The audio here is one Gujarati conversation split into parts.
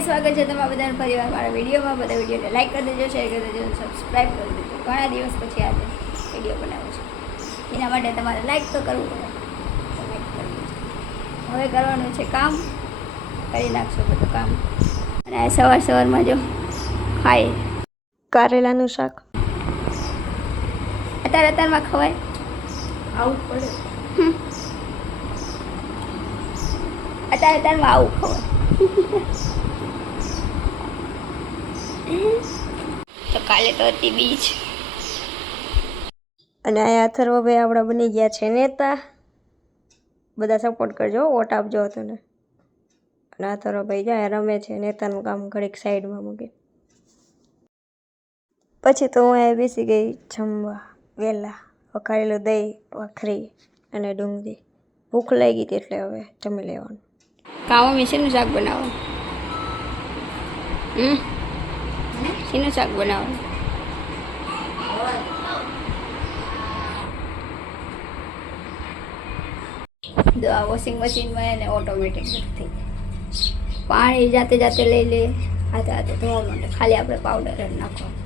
સ્વાગત છે તમારા બધાના પરિવાર મારા વિડીયોમાં. બધા વિડીયોને લાઈક કરી દેજો, શેર કરી દેજો, સબસ્ક્રાઈબ કરી દેજો. ઘણા દિવસ પછી આજે વિડીયો બનાવ્યો છે, એના માટે તમારે લાઈક તો કરવું પડે. તો લાઈક કરી દેજો. હવે કરવાનું છે કામ, કરી નાખશો બધું કામ. અને આ સવારમાં જો ખાય કારેલાનું શાક. અત્યારમાં ખવાય, આવું પડે. અત્યારમાં આવું ખવાય. તો કાલે તો હતી બીજ, અને આ અથર્વભાઈ આપણા બની ગયા છે નેતા. બધા સપોર્ટ કરજો, વોટ આપજો તને. અને અથર્વભાઈ જાય રમે છે, નેતાનું કામ ઘડીક સાઈડમાં મૂકી. પછી તો હું અહીંયા બેસી ગઈ જમવા વહેલા. વઘારેલું દહીં, ભાખરી અને ડુંગળી. ભૂખ લાગી હતી એટલે હવે જમી લેવાનું. કામ શેનું શાક બનાવવાનું? શેનું શાક બનાવવાનું? જો આ વોશિંગ મશીનમાં એને ઓટોમેટિક થઈ જાય. પાણી જાતે જાતે લઈ લે, હાથે હાથે ધોવા માટે ખાલી આપણે પાવડર જ નાખવાનું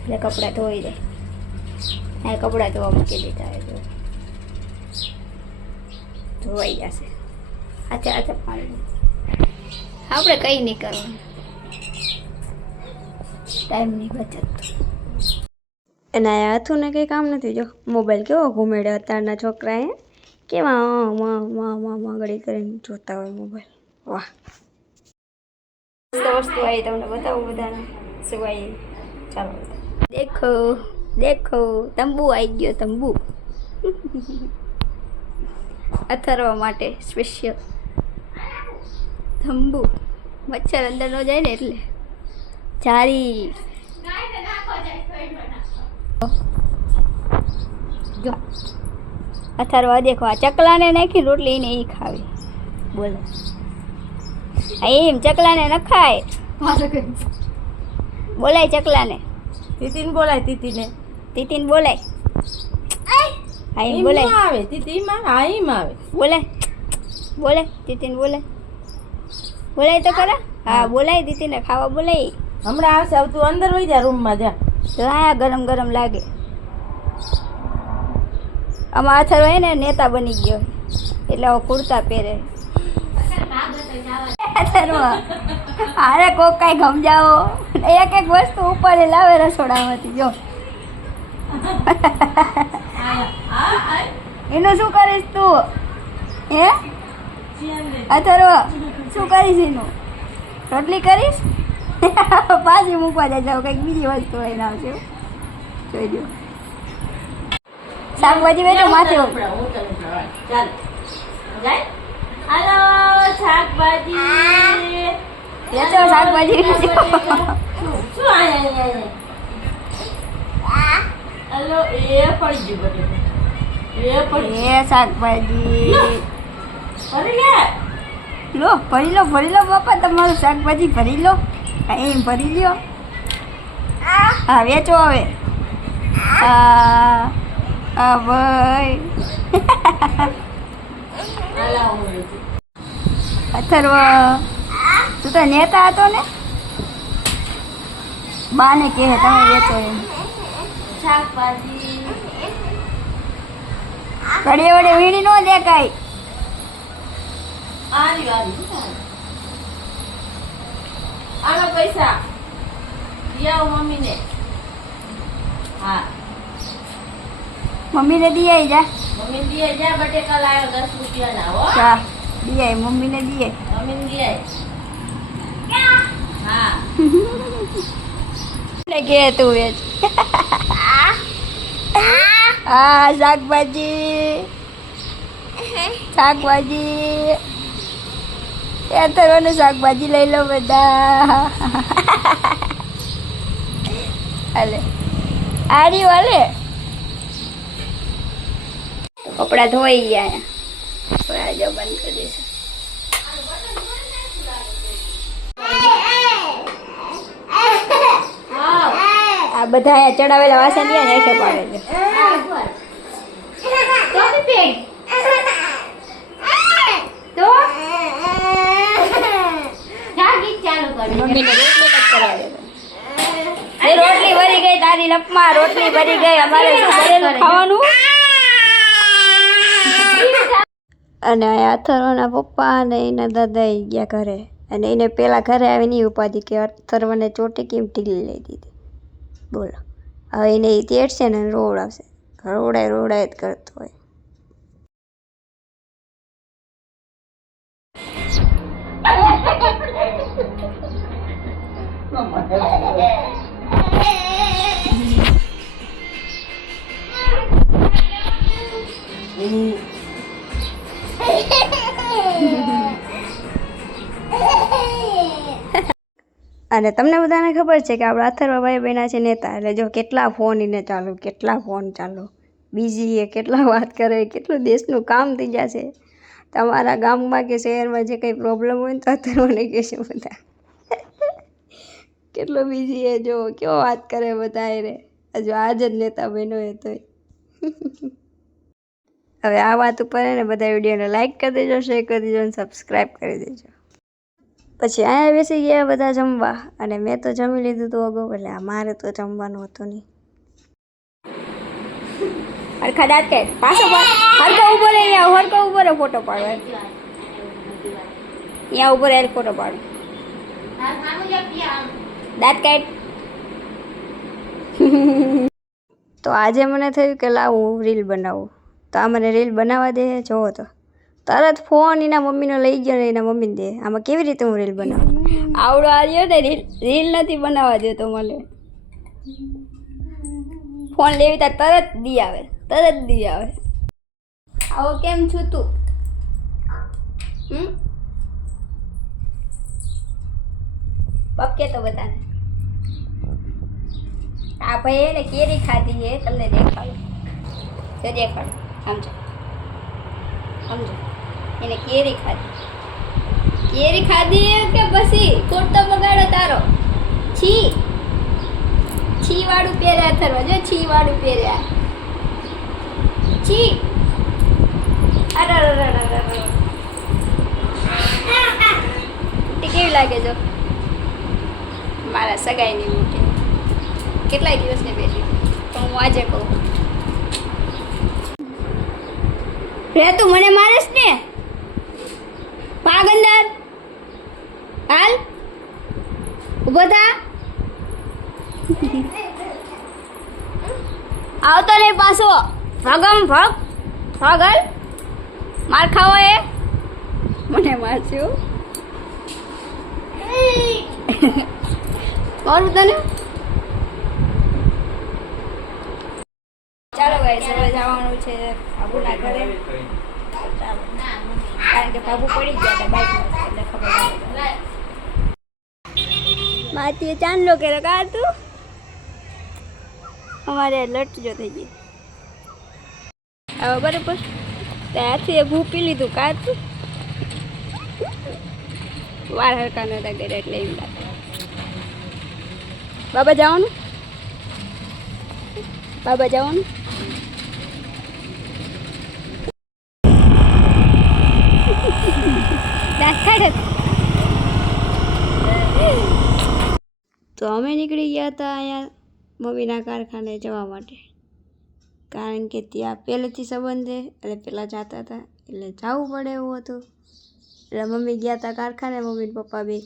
એટલે કપડાં ધોઈ જાય. આ કપડાં ધોવા મૂકી દીધા હોય તો ધોવાઈ જશે. હાથે હાથે પાણી આપણે કંઈ નહીં કરવાનું, ટાઈમની બચત. એના હાથું ને કંઈ કામ નથી. જો મોબાઈલ કેવો ઘૂમેડે અત્યારના છોકરા કેવા ગળી કરીને જોતા હોય મોબાઈલ. વાહ, વસ્તુ આવી તમને બતાવું બધાને શું આવી. ચાલો દેખો દેખો, તંબુ આવી ગયો, તંબુ અથર્વા માટે સ્પેશિયલ તંબુ. મચ્છર અંદર ન જાય ને એટલે જારી. જો અથર્વા દેખો, આ ચકલાને નાખી રોટલી ને એ ખાવી. બોલો એમ ચકલાને ન ખાય. બોલાય ચકલાને, તીતીને બોલાય, તીતીને બોલાય. બોલાય આવે તીતીમાં, આઈમ આવે. બોલાય બોલાય તીતીને બોલાય. બોલાય તો ખરા. હા બોલાય દીતીને ખાવા બોલાય. હમણાં આવશે. તું અંદર વહી જા, રૂમમાં જા. તો હા ગરમ ગરમ લાગે. આમાં અથર્વ હોય ને નેતા બની ગયો એટલે હવે કુર્તા પહેરે. અરે કોક કઈ સમજાવો, એક એક વસ્તુ ઉપર લાવે રસોડામાંથી. જો એનું શું કરીશ તું? હે અથર્વ શું કરીશ એનું? રોટલી કરીશ? પાછી મૂકવા જાય, કંઈક બીજી વસ્તુ હોય ના આવશે. જોઈ દો શાકભાજી વેચો માથે. હાલો શાકભાજી વેચો, શાકભાજી વેચો. શું હાલો એ પડી ગયું બધું. એ શાકભાજી ભરી લો ભરી લો બાપા, તમારું શાકભાજી ભરી લો. એમ ભરી લ્યો. હા વેચો હવે. હા ભાઈ અથર્વ તું તો નેતા હતો ને, બાને કહે તમે વેચો એમ શાકભાજી. ઘડીએ વડે વીણી ન દેખાય. આનો પૈસા દિયાઓ મમ્મીને. હા મમ્મીને દિયાઈ જા. મમ્મી દિયે જા. બટેકા લાયો 10 રૂપિયાના. હો જા દિયાઈ, મમ્મીને દિયે. મમ્મીને દિયે. હા કે તું વેચ. હા શાકભાજી અથર્વનું શાકભાજી લઈ લો બધા. હાલે આર્યું હાલે. કપડા ધોઈ ગયા, જો બંધ કરી દઈશું. આ બધા ચડાવેલા વાસણ ને હેઠે પાડે છે. તો કરવાની મમ્મીને રોટલી જ કરવા દેતો એ રોટલી ભરી ગઈ તારી લપમાં રોટલી ભરી ગઈ અમારે શું ભરેલું ખાવાનું અને અથર્વના પપ્પા અને એના દાદા ગયા ઘરે અને એને પેલા ઘરે આવીને ઉપાધિ કે અથર્વને ચોટી કેમ ઢીલી લઈ દીધી બોલો હવે એને એ તેડશે ને રોવડાવશે રોવડાય જ કરતો હોય અને તમને બધાને ખબર છે કે આપણા અથર્વભાઈ બન્યા છે નેતા એટલે જો કેટલા ફોન એને ચાલુ કેટલા ફોન ચાલુ બીજી એ કેટલા વાત કરે કેટલું દેશનું કામ થઈ જશે તમારા ગામમાં કે શહેરમાં જે કંઈ પ્રોબ્લેમ હોય ને તો અથર્વને કહેશે બધા કેટલો બીજી એ જો કેવો વાત કરે બધા રે હજુ આજ જ નેતા બન્યો એ તોય હવે આ વાત ઉપર ને બધા વિડીયોને લાઈક કરી દેજો શેર કરી દેજો અને સબસ્ક્રાઈબ કરી દેજો પછી અહીંયા બેસી ગયા બધા જમવા અને મેં તો જમી લીધું હતું અગાઉ એટલે મારે તો જમવાનું હતું નહીં હરખા દાંત કે પાછો હરખા ઉભો રહે અહીંયા હરખા ઉભો રહે ફોટો પાડો અહીંયા ઉભો રહે ફોટો પાડો દાંત કાઢ તો આજે મને થયું કે લાવ હું રીલ બનાવું તો આ મને રીલ બનાવવા દે જોવો તો તરત ફોન એના મમ્મીનો લઈ ગયો ને એના મમ્મીને દે આમાં કેવી રીતે હું રીલ બનાવું આવડો આવ્યો ને રીલ નથી બનાવવા દેતો મને ફોન લેવી તો તરત દી આવે આવો કેમ છું તું પપ્પે તો બધાને આ ભાઈ એને કેરી ખાધી છે તમને દેખાડો સમજો એને કેરી ખાધી કે પછી ખોટો બગાડો તારો છી વાળું પહેર્યા થરવા જો છી વાળું પહેર્યા છી કેવી લાગે જો મારા સગાઈની મોટી કેટલાય દિવસને બેઠી તો હું આજે કહું રે તું મને મારેશ ને ભાગ અંદર હાલ ઉભો થા આવતો નહીં પાછો ભાગમ ભાગ હાલ માર ખાવો એ મને મારશું મારું તને ચાલો ગાઈસ હવે જવાનું છે બાબુના ઘરે કારણ કે બાબુ પડી ગયા હતા બાઇકમાં એટલે ખબર માતી ચાંદલો કર્યો કા તું અમારે લટજો થઈ ગઈ હવે બરાબર ત્યાંથી ભૂ પી લીધું કા તું વાર હરકા નતા કર્યા એટલે એમ લાગે બાબા જવાનું તો અમે નીકળી ગયા હતા અહીંયા મમ્મીના કારખાને જવા માટે કારણ કે ત્યાં પહેલેથી સંબંધ છે એટલે પહેલાં જતા હતા એટલે જવું પડે એવું હતું એટલે મમ્મી ગયા હતા કારખાને મમ્મી પપ્પા બે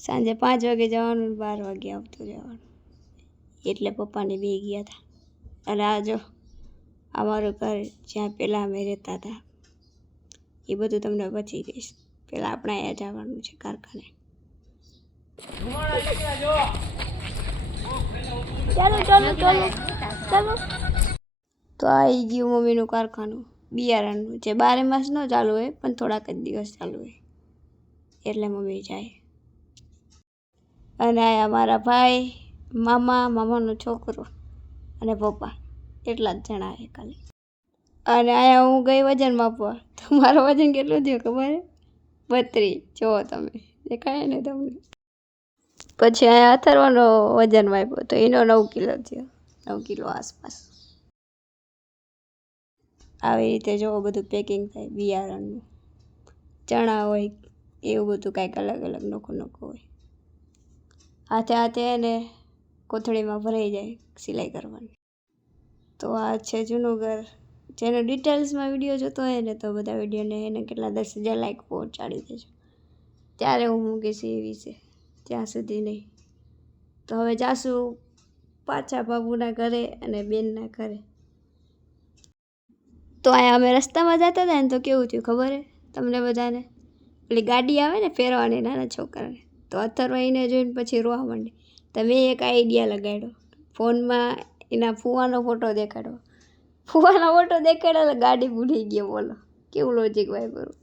સાંજે 5 વાગે જવાનું 12 વાગે આવતું જવાનું એટલે પપ્પાને બે ગયા હતા અને આ જો અમારું ઘર જ્યાં પહેલાં અમે રહેતા હતા એ બધું તમને પછી કહીશ પહેલાં આપણે અહીંયા જવાનું છે કારખાને ચાલો તો આવી ગયું મમ્મીનું કારખાનું બિયારણનું જે 12 માસ ન ચાલુ હોય પણ થોડાક જ દિવસ ચાલુ હોય એટલે મમ્મી જાય અને આયા મારા ભાઈ મામાનો છોકરો અને પપ્પા એટલા જ જણા છે ખાલી અને આયા હું ગઈ વજન માપવા તો મારું વજન કેટલું થયું ખબર 32 જુઓ તમે દેખાય ને તમને પછી અહીંયા અથર્વનો વજન માપ્યો તો એનો 9 કિલો થયો 9 કિલો આસપાસ આવી રીતે જો બધું પેકિંગ થાય બિયારણનું ચણા હોય એવું બધું કાંઈક અલગ અલગ નોખું હોય હાથે હાથે એને કોથળીમાં ભરાઈ જાય સિલાઈ કરવાની. તો આ છે જૂનું ઘર. જેનો ડિટેલ્સમાં વિડીયો જોતો હોય ને તો બધા વિડીયોને એને કેટલા 10,000 લાઈક પહોંચાડી દેજો. ત્યારે હું મૂકીશ એ વિશે, ત્યાં સુધી નહીં. તો હવે જાશું પાછા બાબુના ઘરે અને બેનના ઘરે. તો અહીંયા અમે રસ્તામાં જતા હતા ને તો કેવું થયું ખબર હે તમને બધાને? પેલી ગાડી આવે ને ફેરવાની નાના છોકરાને, તો અથર્વાઈને જોઈને પછી રોવા માંડી. તો મેં એક આઈડિયા લગાડ્યો, ફોનમાં એના ફૂવાનો ફોટો દેખાડ્યો. ફૂવાનો ફોટો દેખાડ્યો એટલે ગાડી ભૂલી ગયો. બોલો કેવું લોજિક વાપરું.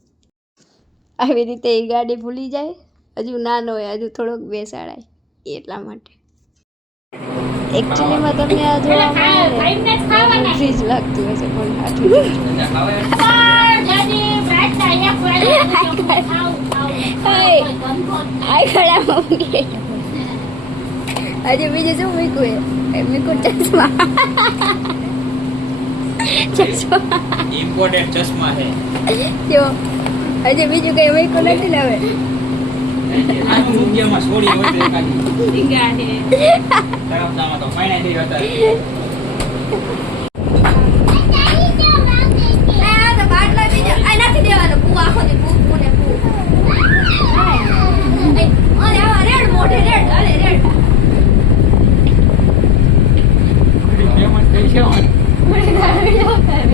આવી રીતે એ ગાડી ભૂલી જાય, હજુ નાનો હોય, હજુ થોડોક બેસાડાય એટલા માટે. એકચ્યુઅલીમાં તમને આ જોવા મળે ફ્રીજ લાગતું હશે પણ હજી બીજું શું મૂક્યું એ મૂક્યું ચશ્મા. ઇમ્પોર્ટેન્ટ ચશ્મા છે. જો હજી બીજું કઈ મૂક્યું નથી ને હવે. આ દુનિયામાં છોડી હોય તો એકાદી ડીંગા છે તરફદામાં તો પાણી થઈ હતા. આ તો બાટલા બીજો આ નાખી દેવાનો પૂ આખો દે પૂ પૂને પૂ. અરે આ રેડ મોઢે રેડ અરે રેડ. ફેમસ થઈ છે મને ગાળ્યો કરે.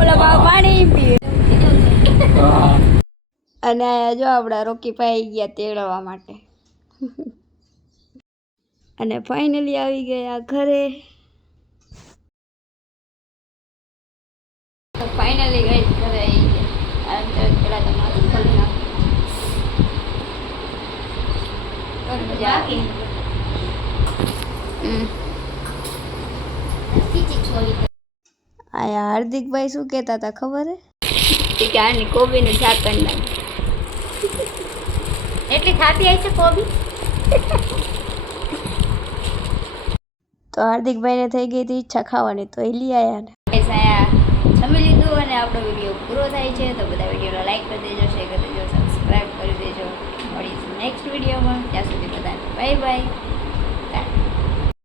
ઓલા બા પાણી પીએ. અને આયા જો આપણા રોકી ભાઈ ગયા તેડવા માટે. અને ફાઇનલી આવી ગયા ઘરે. ફાઇનલી ગઈ ઘરે આવી ગયા. આ પેલા તો માથું ખોલી નાખ્યું. મજા આવી. આયા હાર્દિકભાઈ શું કહેતા હતા ખબર હે? કે આની કોબીનું શાક કરી નાખ. એટલી ખાતી આવી છે કોબી. તો હાર્દિકભાઈને થઈ ગઈ હતી ઈચ્છા ખાવાની તો એ લઈ આવ્યા ને. જમી લીધું અને આપણો વિડીયો પૂરો થાય છે. તો બધા વિડીયોને લાઈક કરી દેજો, શેર કરી દેજો, સબસ્ક્રાઈબ કરી દેજો. મળીશું નેક્સ્ટ વિડીયોમાં. ત્યાં સુધી બધાને બાય બાય.